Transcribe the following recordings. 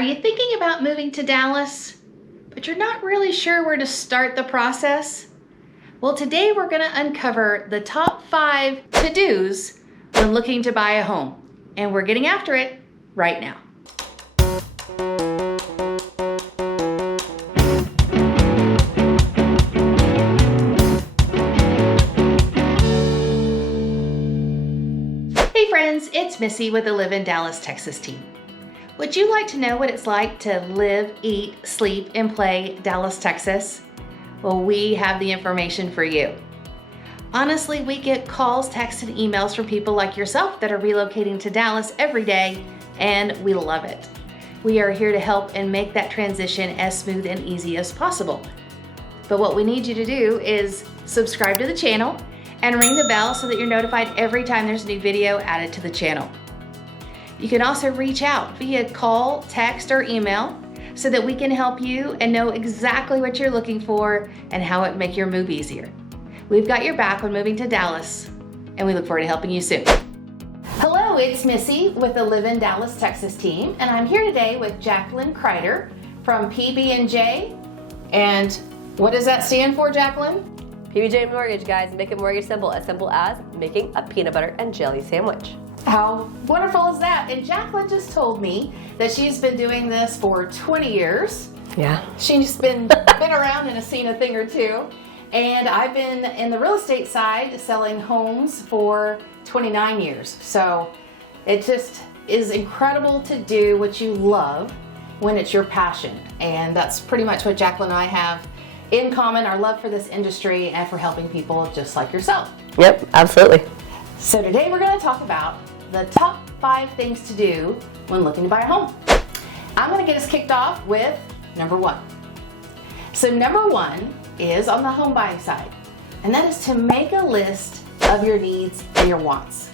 Are you thinking about moving to Dallas, but you're not really sure where to start the process? Well, today we're going to uncover the top 5 to-dos when looking to buy a home, and we're getting after it right now. Hey friends, it's Missy with the Live in Dallas, Texas team. Would you like to know what it's like to live, eat, sleep, and play Dallas, Texas? Well, we have the information for you. Honestly, we get calls, texts, and emails from people like yourself that are relocating to Dallas every day, and we love it. We are here to help and make that transition as smooth and easy as possible. But what we need you to do is subscribe to the channel and ring the bell so that you're notified every time there's a new video added to the channel. You can also reach out via call, text, or email so that we can help you and know exactly what you're looking for and how it make your move easier. We've got your back when moving to Dallas, and we look forward to helping you soon. Hello, it's Missy with the Live in Dallas, Texas team, and I'm here today with Jacqueline Crider from PB&J. And what does that stand for, Jacqueline? PB&J Mortgage, guys. Make it mortgage simple as making a peanut butter and jelly sandwich. How wonderful is that? And Jacqueline just told me that she's been doing this for 20 years. Yeah. She's been around and has seen a thing or two. And I've been in the real estate side selling homes for 29 years. So it just is incredible to do what you love when it's your passion. And that's pretty much what Jacqueline and I have in common, our love for this industry and for helping people just like yourself. Yep, absolutely. So today we're going to talk about the top 5 things to do when looking to buy a home. I'm going to get us kicked off with number 1. So number 1 is on the home buying side, and that is to make a list of your needs and your wants.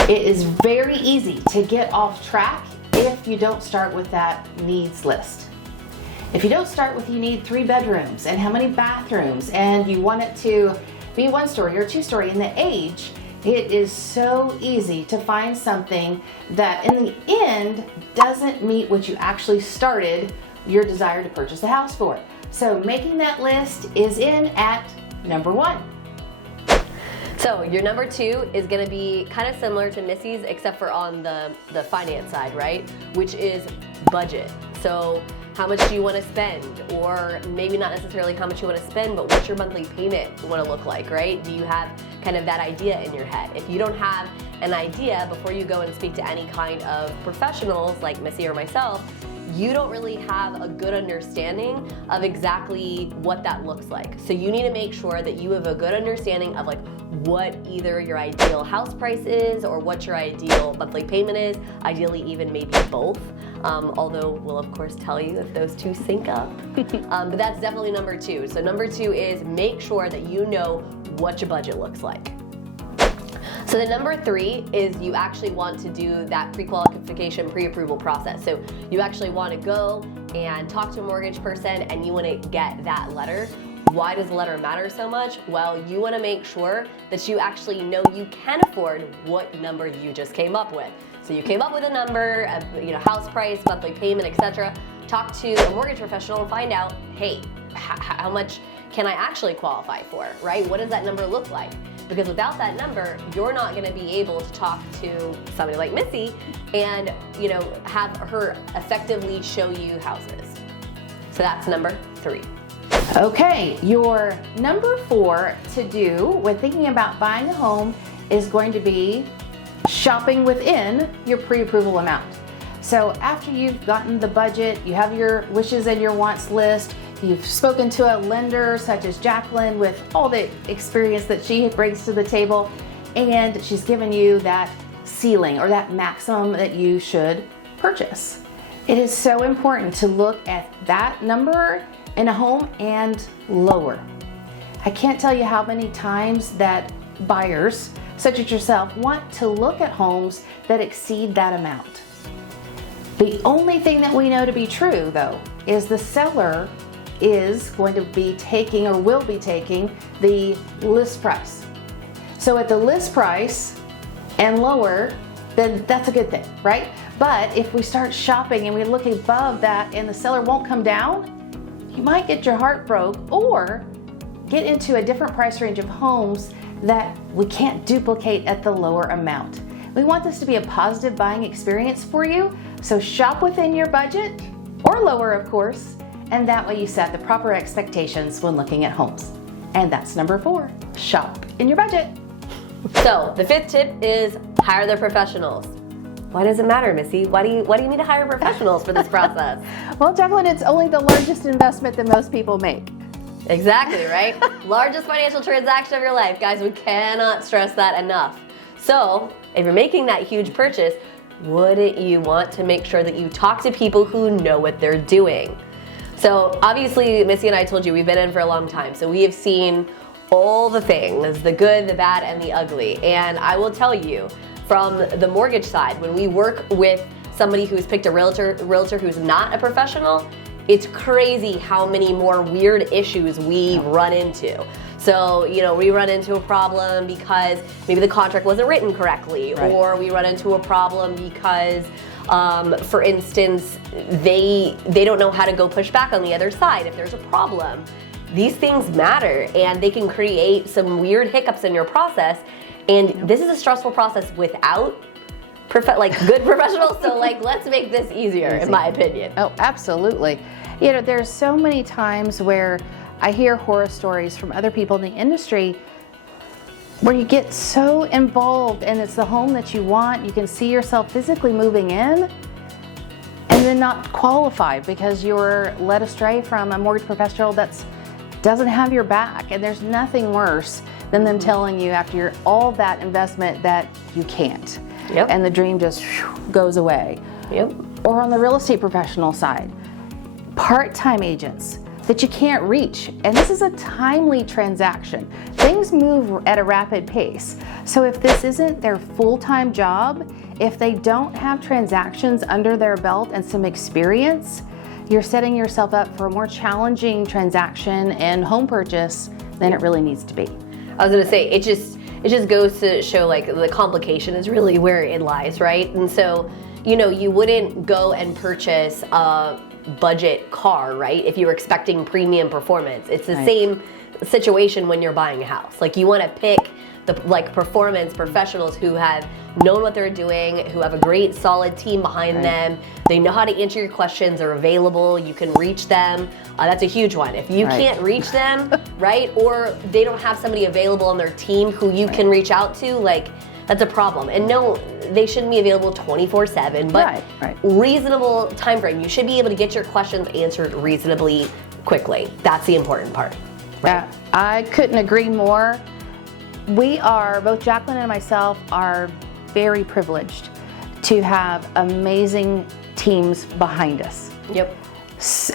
It is very easy to get off track if you don't start with that needs list. If you don't start with you need 3 bedrooms and how many bathrooms and you want it to be 1-story or 2-story and the age, it is so easy to find something that in the end doesn't meet what you actually started your desire to purchase a house for. So making that list is in at number 1. So your number 2 is going to be kind of similar to Missy's, except for on the finance side, right? Which is budget. So how much do you want to spend? Or maybe not necessarily how much you want to spend, but what's your monthly payment want to look like, right? Do you have kind of that idea in your head? If you don't have an idea before you go and speak to any kind of professionals like Missy or myself, you don't really have a good understanding of exactly what that looks like. So you need to make sure that you have a good understanding of like what either your ideal house price is or what your ideal monthly payment is, ideally even maybe both. Although we'll of course tell you if those two sync up. But that's definitely number 2. So number 2 is make sure that you know what your budget looks like. So the number 3 is you actually want to do that pre-qualification, pre-approval process. So you actually want to go and talk to a mortgage person and you want to get that letter. Why does the letter matter so much? Well, you want to make sure that you actually know you can afford what number you just came up with. So you came up with a number, house price, monthly payment, etc. Talk to a mortgage professional and find out, hey, how much can I actually qualify for, right? What does that number look like? Because without that number, you're not going to be able to talk to somebody like Missy and, have her effectively show you houses. So that's number 3. Okay, your number 4 to do when thinking about buying a home is going to be shopping within your pre-approval amount. So after you've gotten the budget, you have your wishes and your wants list, you've spoken to a lender such as Jacqueline with all the experience that she brings to the table, and she's given you that ceiling or that maximum that you should purchase. It is so important to look at that number in a home and lower. I can't tell you how many times that buyers, such as yourself, want to look at homes that exceed that amount. The only thing that we know to be true, though, is the seller is going to be taking or will be taking the list price. So at the list price and lower, then that's a good thing, right? But if we start shopping and we look above that and the seller won't come down, you might get your heart broke or get into a different price range of homes that we can't duplicate at the lower amount. We want this to be a positive buying experience for you, so shop within your budget, or lower of course, and that way you set the proper expectations when looking at homes. And that's number 4, shop in your budget. So the 5th tip is hire the professionals. Why does it matter, Missy? Why do you need to hire professionals for this process? Well, Jacqueline, it's only the largest investment that most people make. Exactly, right? Largest financial transaction of your life. Guys, we cannot stress that enough. So if you're making that huge purchase, wouldn't you want to make sure that you talk to people who know what they're doing? So obviously, Missy and I told you we've been in for a long time, so we have seen all the things, the good, the bad, and the ugly. And I will tell you, from the mortgage side, when we work with somebody who's picked a realtor who's not a professional, it's crazy how many more weird issues we run into. So, you know, we run into a problem because maybe the contract wasn't written correctly, right. Or we run into a problem because, for instance, they don't know how to go push back on the other side if there's a problem. These things matter, and they can create some weird hiccups in your process. And this is a stressful process without good professionals. So let's make this easier, in my opinion. Oh, absolutely. You know, there's so many times where I hear horror stories from other people in the industry where you get so involved and it's the home that you want, you can see yourself physically moving in, and then not qualify because you were led astray from a mortgage professional that doesn't have your back. And there's nothing worse than them telling you after all that investment that you can't. Yep. And the dream just goes away. Yep. Or on the real estate professional side, part-time agents that you can't reach. And this is a timely transaction. Things move at a rapid pace. So if this isn't their full-time job, if they don't have transactions under their belt and some experience, you're setting yourself up for a more challenging transaction and home purchase than it really needs to be. I was gonna say, it just goes to show the complication is really where it lies, right? And so, you know, you wouldn't go and purchase a budget car, right? If you were expecting premium performance. It's the same situation when you're buying a house. You wanna pick the performance professionals who have known what they're doing, who have a great solid team behind them. They know how to answer your questions, they're available, you can reach them. That's a huge one. If you can't reach them, right? Or they don't have somebody available on their team who you can reach out to, that's a problem. And no, they shouldn't be available 24/7, but reasonable time frame. You should be able to get your questions answered reasonably quickly. That's the important part. Right? I couldn't agree more. We are, both Jacqueline and myself, are very privileged to have amazing teams behind us. Yep.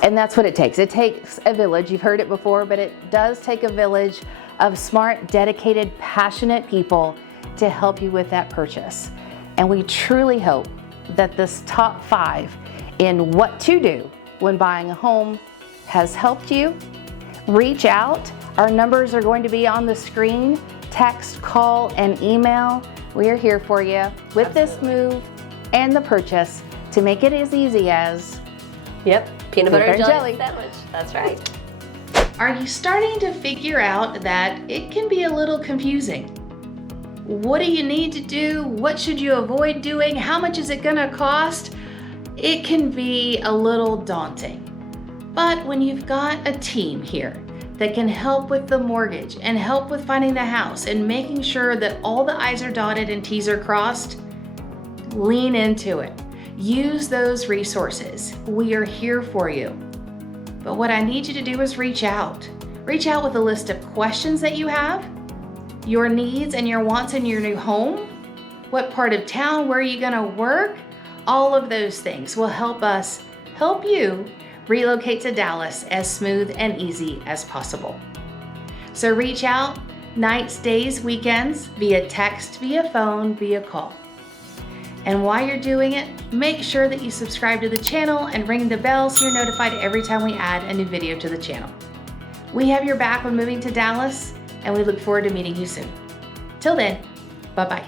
And that's what it takes. It takes a village. You've heard it before, but it does take a village of smart, dedicated, passionate people to help you with that purchase. And we truly hope that this top 5 in what to do when buying a home has helped you. Reach out. Our numbers are going to be on the screen. Text, call, and email. We are here for you with this move and the purchase to make it as easy as peanut butter and jelly sandwich. That's right. Are you starting to figure out that it can be a little confusing? What do you need to do? What should you avoid doing? How much is it gonna cost? It can be a little daunting. But when you've got a team here that can help with the mortgage and help with finding the house and making sure that all the I's are dotted and T's are crossed, lean into it. Use those resources. We are here for you. But what I need you to do is reach out. Reach out with a list of questions that you have, your needs and your wants in your new home, what part of town, where are you gonna work? All of those things will help us help you relocate to Dallas as smooth and easy as possible. So reach out nights, days, weekends, via text, via phone, via call. And while you're doing it, make sure that you subscribe to the channel and ring the bell so you're notified every time we add a new video to the channel. We have your back when moving to Dallas, and we look forward to meeting you soon. Till then, bye-bye.